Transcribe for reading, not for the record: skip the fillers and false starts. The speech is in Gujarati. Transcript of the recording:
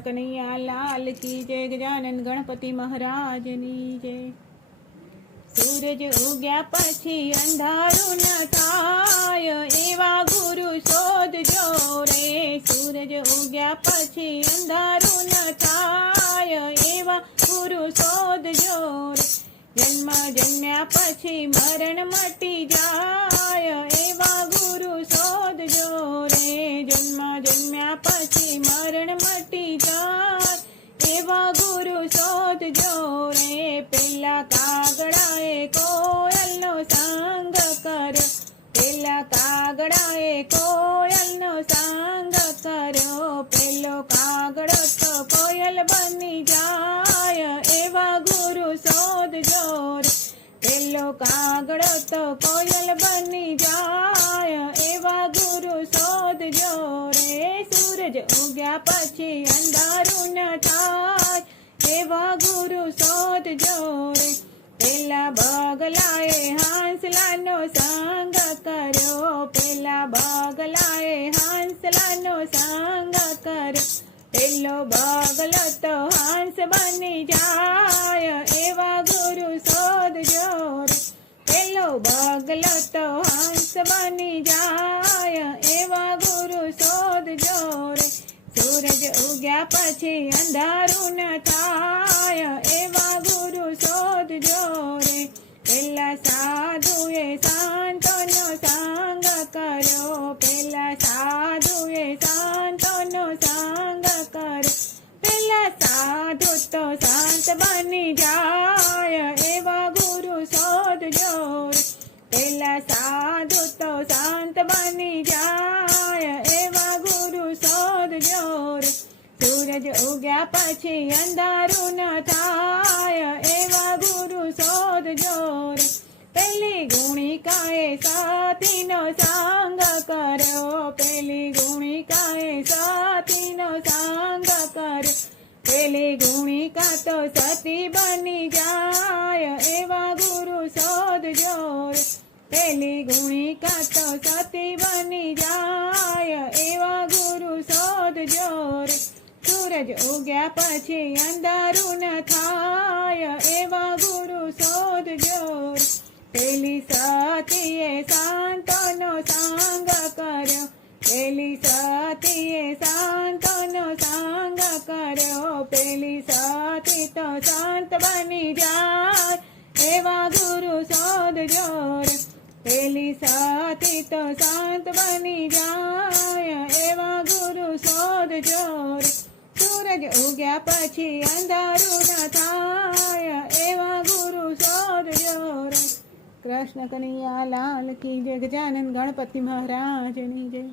કનૈયા લાલ કી જય, ગજાનન ગણપતિ મહારાજની જય। સૂરજ ઉગ્યા પછી અંધારું ન થાય, એવા ગુરુ શોધજો રે। સૂરજ ઉગ્યા પછી અંધારું ન થાય, એવા ગુરુ શોધજો રે। જન્મ જન્મ્યા પછી મરણ મટી જાય, એવા ગુરુ શોધજો રે। જન્મ જન્મ્યા પછી મરણ મટી જાય, એવા ગુરુ શોધજો રે। પેલા કાગડાએ કોયલનો સંગ કર્યો, પેલા કાગડાએ કોયલનો સંગ કર્યો। પેલો કાગડો તો કોયલ બની જાય, એવા ગુરુ શોધજો રે। પેલો કાગડો તો કોયલ બની જાય, એવા ગુરુ શોધજો રે। સૂરજ ઉગ્યા પછી અંધારું ન થાય, એવા ગુરુ શોધજો રે। પેલા બગલાએ હાંસલાનો સંગ કર્યો, પેલા બગલાએ હાંસલાનો સંગ કર્યો। પેલો બગલો તો હાંસ બની જાય, એવા ગુરુ શોધજો રે। પેલો બગલો તો હાંસ બની જાય, એવા ગુરુ શોધજો રે। સૂરજ ઉગ્યા પછી અંધારું ન થાય, એવા ગુરુ શોધજો રે। પેલા સાધુએ સંતોનો સંગ કર્યો, પેલા સાધુએ સંતોનો સંગ કર્યો। પેલા સાધુ તો સંત બની જાય, એવા ગુરુ શોધજો રે। પેલા સાધુ તો સંત બની જાય, એવા ગુરુ શોધજો રે। સૂરજ ઉગ્યા પછી અંધારું ન થાય, એવા ગુરુ શોધજો રે। પેલી ગુણિકાએ સતીનો સંગ કર્યો, પેલી ગુણિકાએ સતીનો સંગ કર્યો। પેલી ગુણિકા તો સતી બની જાય, એવા ગુરુ શોધજો રે। પેલી ગુણિકા તો સતી બની જાય, એવા ગુરુ શોધજો રે। સૂરજ ઉગ્યા પછી અંધારું ન થાય, એવા ગુરુ શોધજો રે। પેલી સતીએ સંતોનો સંગ કર્યો, પેલી સતીએ સંતોનો સંગ કર્યો। પેલી સતી તો સંત બની જાય, એવા ગુરુ શોધજો રે। પેલી સતી તો સંત બની જાય, એવા ગુરુ શોધજો રે। સૂરજ ઉગ્યા પછી અંધારું ન થાય, એવા ગુરુ શોધજો રે। કૃષ્ણ કનૈયા લાલ કી જય, ગજાનન ગણપતિ મહારાજની જય।